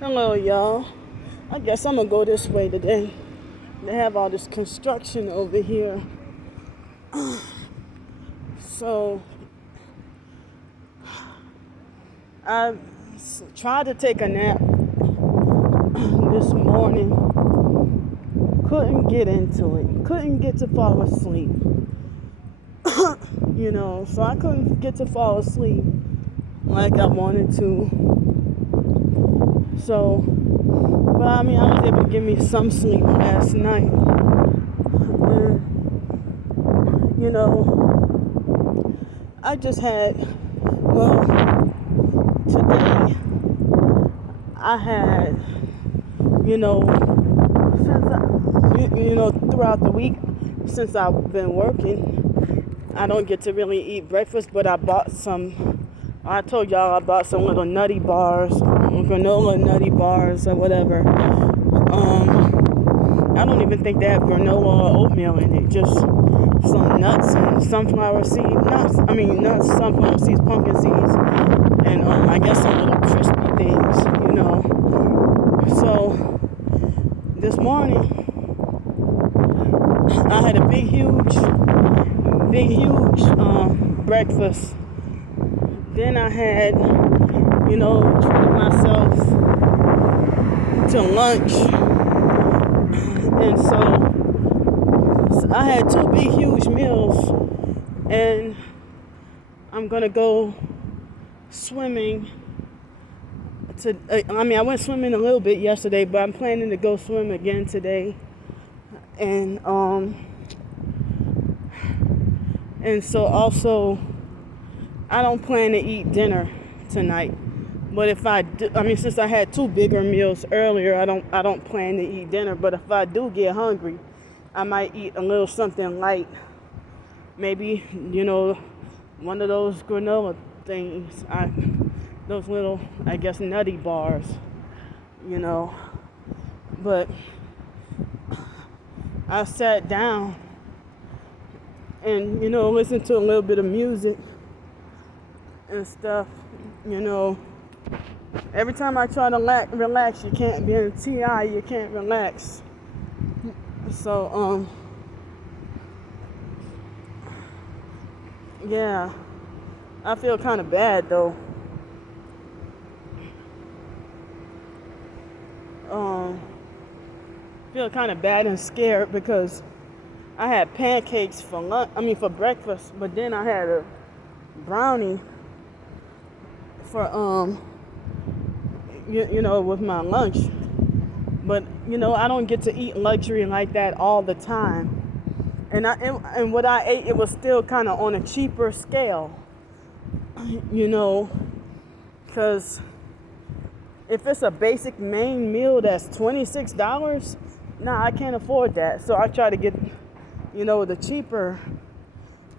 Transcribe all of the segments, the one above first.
Hello, y'all. I guess I'm gonna go this way today. They have all this construction over here. So I tried to take a nap this morning. Couldn't get into it. Couldn't get to fall asleep. So I couldn't get to fall asleep like I wanted to. But I was able to give me some sleep last night. And, I just had, today I had, throughout the week, since I've been working, I don't get to really eat breakfast, but I bought I told y'all I bought some little nutty bars, granola nutty bars or whatever. I don't even think they have granola or oatmeal in it, just some nuts and sunflower seeds, nuts, sunflower seeds, pumpkin seeds, and I guess some little crispy things, So this morning I had a big, huge breakfast. Then I had, treated myself to lunch. And so I had two big, huge meals. And I'm going to go swimming. I went swimming a little bit yesterday, but I'm planning to go swim again today. And so also, I don't plan to eat dinner tonight. But if I do, since I had two bigger meals earlier, I don't plan to eat dinner. But if I do get hungry, I might eat a little something light. Maybe, one of those granola things. Those little, I guess, nutty bars, But I sat down and, listened to a little bit of music and stuff, Every time I try to relax, you can't be in a TI, you can't relax. So, yeah, I feel kind of bad though. Feel kind of bad and scared because I had pancakes for breakfast, but then I had a brownie for with my lunch. But I don't get to eat luxury like that all the time. And what I ate, it was still kind of on a cheaper scale. Because if it's a basic main meal that's $26, I can't afford that. So I try to get the cheaper,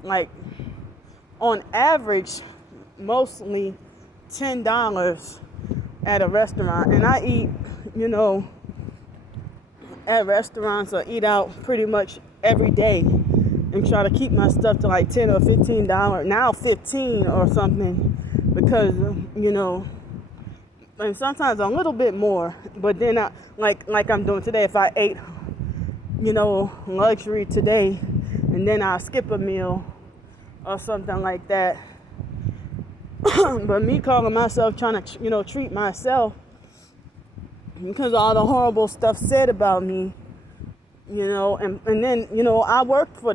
like on average, mostly $10 at a restaurant. And I eat, at restaurants or eat out pretty much every day and try to keep my stuff to like $10 or $15, now $15 or something, because, and sometimes a little bit more, but then like I'm doing today, if I ate, luxury today, and then I'll skip a meal or something like that. But me calling myself trying to, treat myself because all the horrible stuff said about me, and then, I worked, so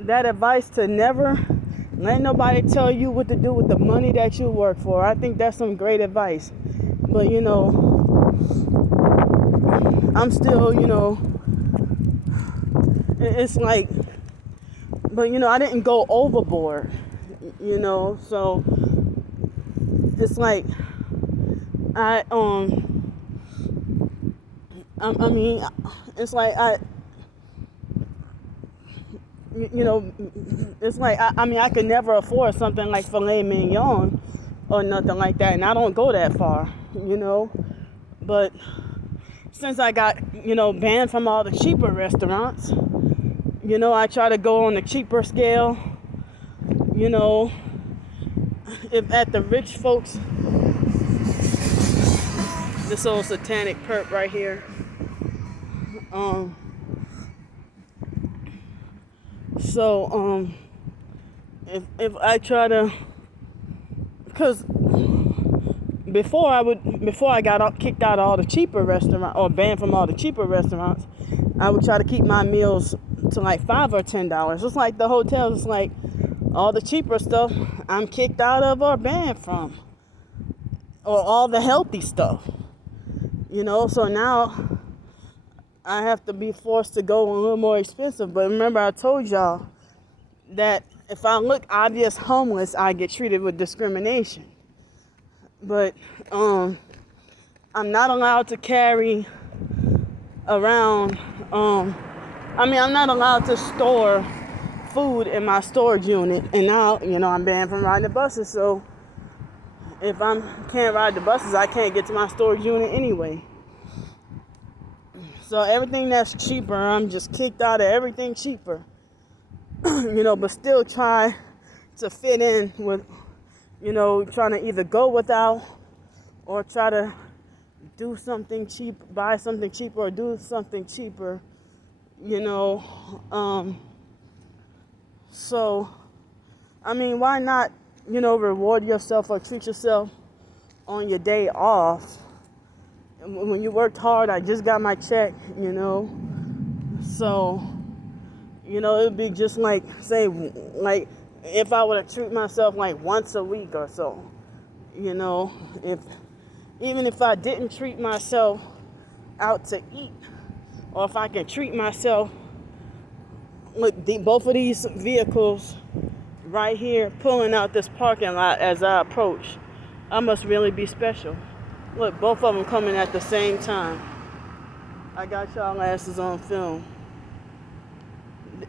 that advice to never let nobody tell you what to do with the money that you work for, I think that's some great advice. But, I'm still, it's like, but, I didn't go overboard, so it's like, it's like it's like, I could never afford something like filet mignon or nothing like that, and I don't go that far, but since I got, banned from all the cheaper restaurants, I try to go on the cheaper scale, if at the rich folks, this old satanic perp right here, so if I try to, because before I got kicked out of all the cheaper restaurants or banned from all the cheaper restaurants, I would try to keep my meals to like $5 or $10. It's like the hotels. It's like all the cheaper stuff I'm kicked out of or banned from, or all the healthy stuff. So now I have to be forced to go a little more expensive. But remember, I told y'all that if I look obvious homeless, I get treated with discrimination. But I'm not allowed to carry around, I'm not allowed to store food in my storage unit. And now, I'm banned from riding the buses. So if I can't ride the buses, I can't get to my storage unit anyway. So everything that's cheaper, I'm just kicked out of everything cheaper. But still try to fit in with, trying to either go without or try to do something cheap, buy something cheaper or do something cheaper, So, why not, reward yourself or treat yourself on your day off? When you worked hard, I just got my check, So, it would be just like, say, like, if I were to treat myself like once a week or so, even if I didn't treat myself out to eat, or if I can treat myself, look, both of these vehicles right here pulling out this parking lot as I approach, I must really be special. Look, both of them coming at the same time. I got y'all asses on film.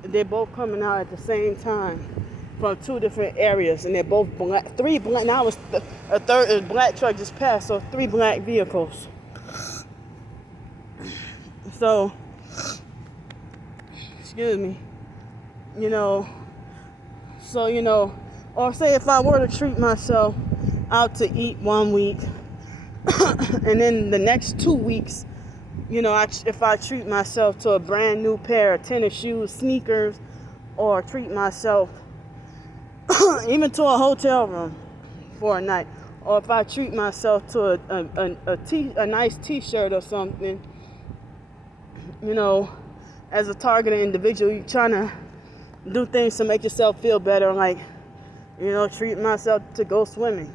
They're both coming out at the same time from two different areas, and they're both black. Three black. Now a third black truck just passed, so 3 black vehicles. So, excuse me. Or say if I were to treat myself out to eat 1 week, and then the next 2 weeks, if I treat myself to a brand new pair of tennis shoes, sneakers, or treat myself even to a hotel room for a night, or if I treat myself to a nice t-shirt or something, as a targeted individual, you're trying to do things to make yourself feel better, like, treat myself to go swimming.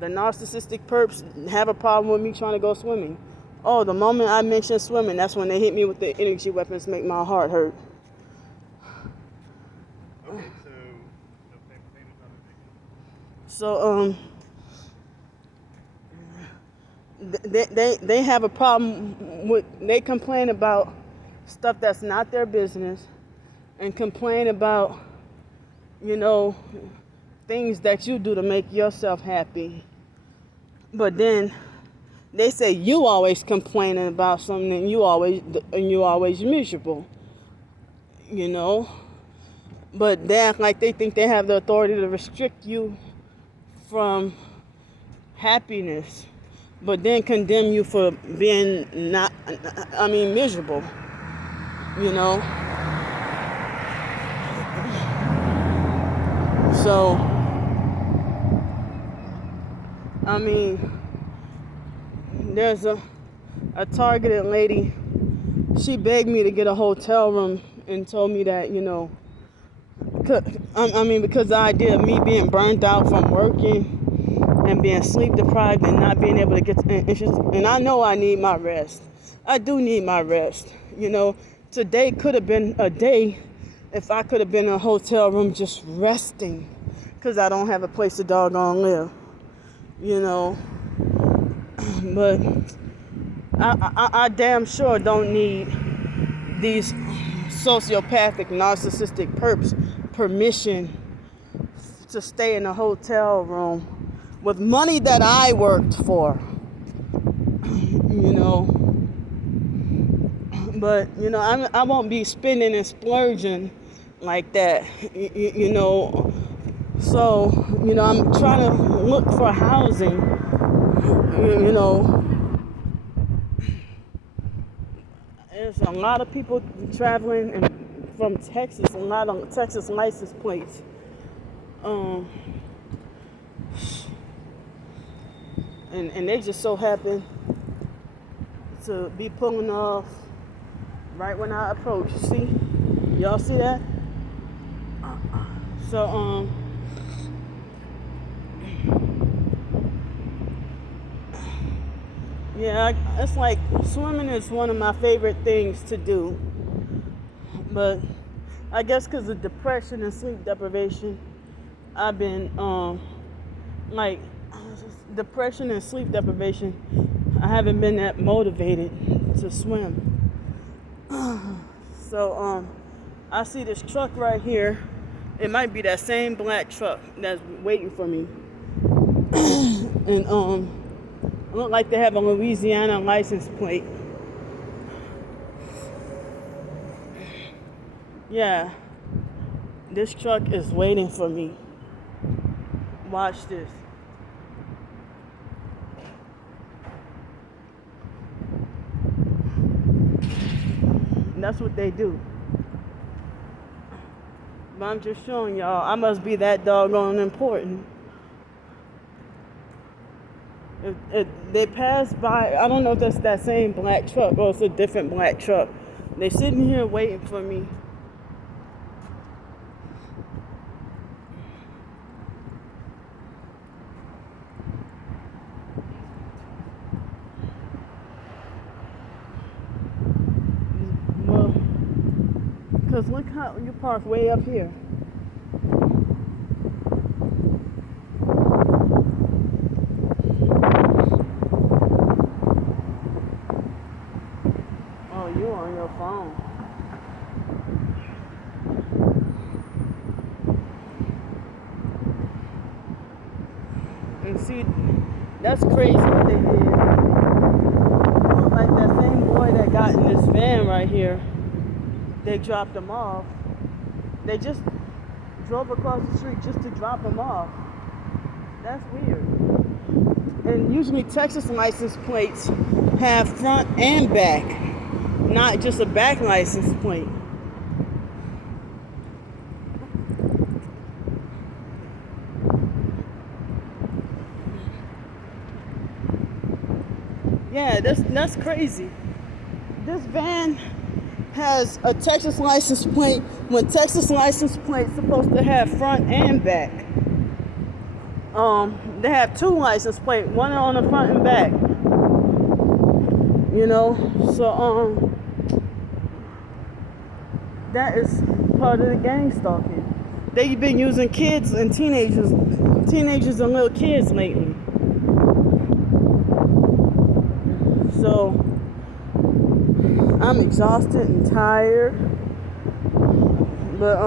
The narcissistic perps have a problem with me trying to go swimming. Oh, the moment I mention swimming, that's when they hit me with the energy weapons, make my heart hurt. Okay, so no payments on So, they have a problem with, they complain about stuff that's not their business, and complain about, things that you do to make yourself happy. But then they say you always complaining about something, and you always miserable, But they act like they think they have the authority to restrict you from happiness, but then condemn you for being miserable, So, there's a targeted lady. She begged me to get a hotel room and told me that, because the idea of me being burnt out from working and being sleep deprived and not being able to get and I know I need my rest. I do need my rest. Today could have been a day if I could have been in a hotel room just resting, because I don't have a place to doggone live. But I damn sure don't need these sociopathic, narcissistic perps permission to stay in a hotel room with money that I worked for. But I won't be spending and splurging like that, So, I'm trying to look for housing. You know, there's a lot of people traveling from Texas, a lot of Texas license plates. And they just so happen to be pulling off right when I approach. See? Y'all see that? So, yeah, it's like swimming is one of my favorite things to do. But I guess because of depression and sleep deprivation, I've been, like, depression and sleep deprivation, I haven't been that motivated to swim. So, I see this truck right here. It might be that same black truck that's waiting for me. And, it look like they have a Louisiana license plate. Yeah, this truck is waiting for me. Watch this. And that's what they do. But I'm just showing y'all, I must be that doggone important. If they pass by, I don't know if that's that same black truck or it's a different black truck. They're sitting here waiting for me. Well, because look how you park way up here. You on your phone. And see, that's crazy what they did. Like that same boy that got in this van right here, they dropped him off. They just drove across the street just to drop him off. That's weird. And usually Texas license plates have front and back. Not just a back license plate. Yeah, that's crazy. This van has a Texas license plate when Texas license plate's supposed to have front and back. They have two license plates, one on the front and back. So that is part of the gang stalking. They've been using kids and teenagers and little kids lately. So I'm exhausted and tired, but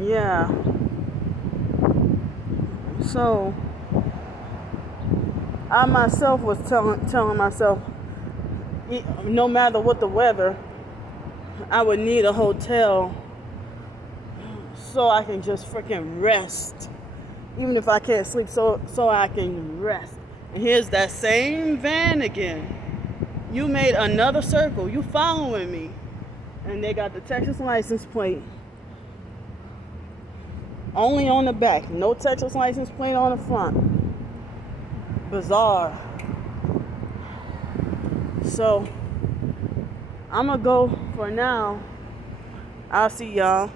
yeah. So I myself was telling myself, no matter what the weather, I would need a hotel so I can just freaking rest. Even if I can't sleep, so I can rest. And here's that same van again. You made another circle. You following me. And they got the Texas license plate only on the back. No Texas license plate on the front. Bizarre. So I'm gonna go for now. I'll see y'all.